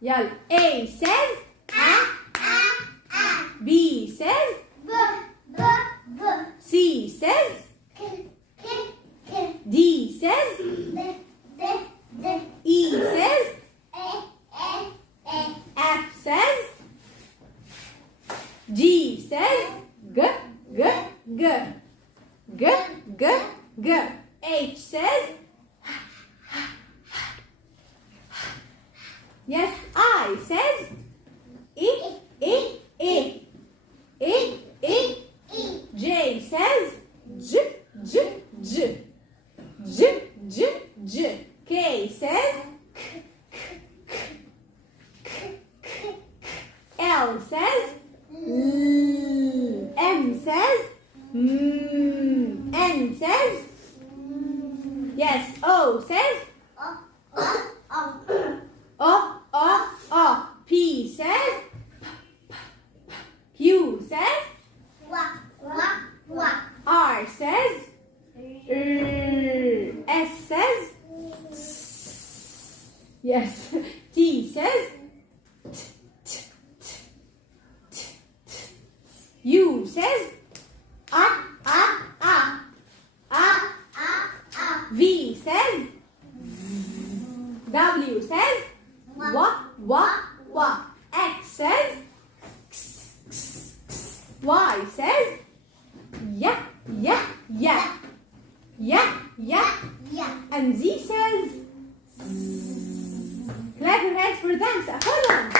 Yalla. A says B says C says D says E says F says G says G G G G G G H says yes. I says I I I I I J says J J J J J J K says K K K K L says M says N says yes. O says O P says Q says R says S says yes. T says U says V says W says wa X says Y says yeah and Z says clap your hands for them.